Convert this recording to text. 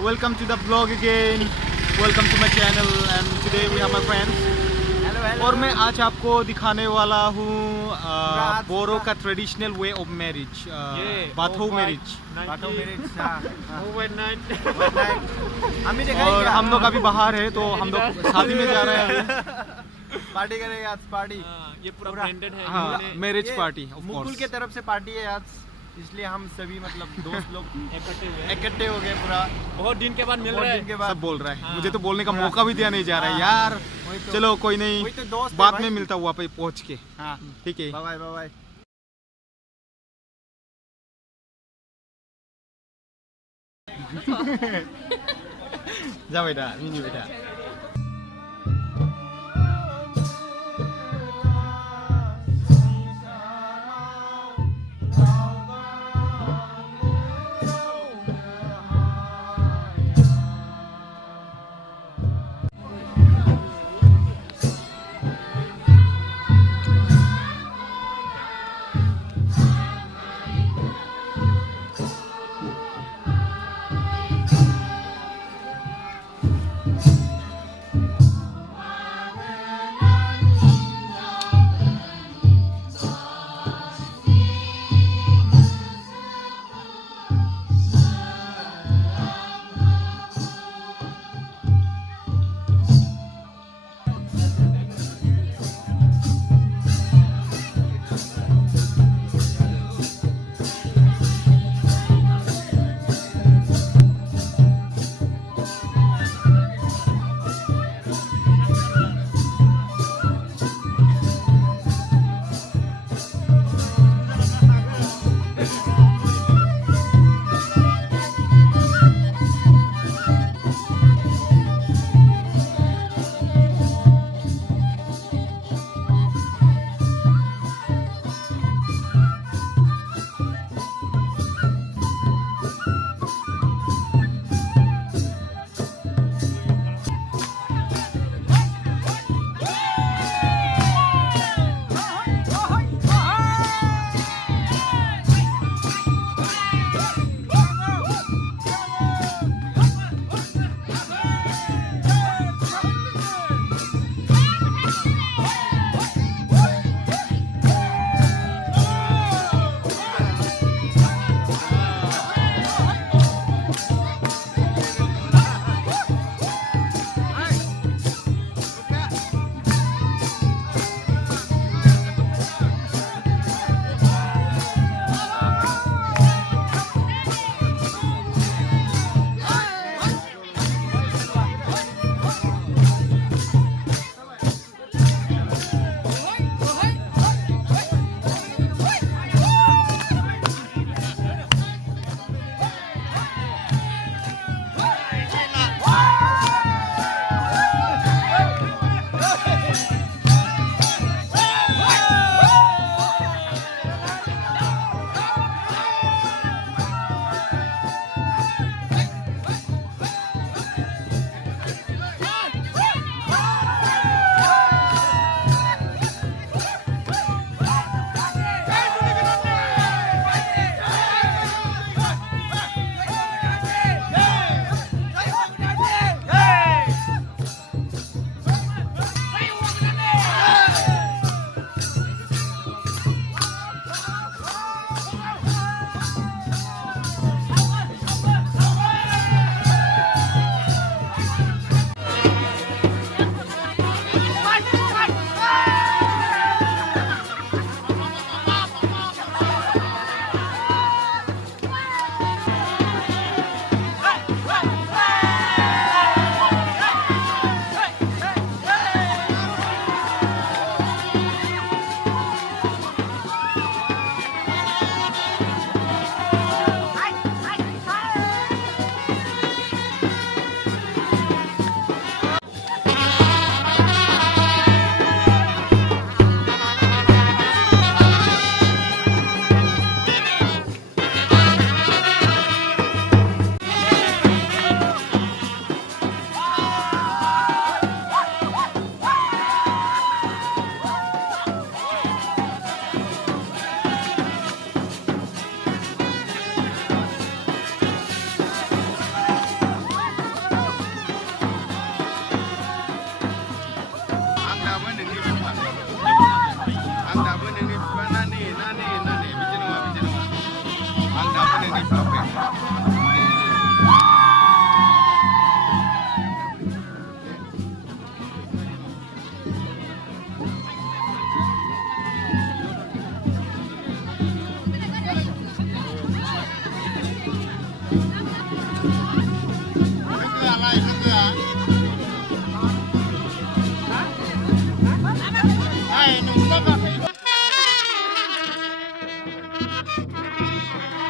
Welcome to the vlog again. Welcome to my channel and today we have my friends. Hello और मैं आज आपको दिखाने वाला हूँ बोरो का traditional way of marriage, Bathou marriage. Bathou marriage हम भी और हम लोग अभी बाहर है तो हम लोग शादी में जा रहे हैं अभी। पार्टी करेंगे आज। पार्टी ये पूरा ब्रांडेड है। हाँ, marriage party of Mukul course. के तरफ से पार्टी है आज, इसलिए हम सभी मतलब दोस्त लोग इकट्ठे हुए इकट्ठे हो गए पूरा बहुत दिन के बाद मिल बहुत रहे दिन हैं। के बाद। सब बोल रहा है, हाँ। मुझे तो बोलने का मौका भी दिया नहीं जा रहा है यार। वही तो- चलो कोई नहीं, वही तो दोस्त है बाद भाई। में मिलता हुआ पे पहुँच के। हाँ ठीक है। Bye bye bye. जा बेटा, मिनी बेटा। हैं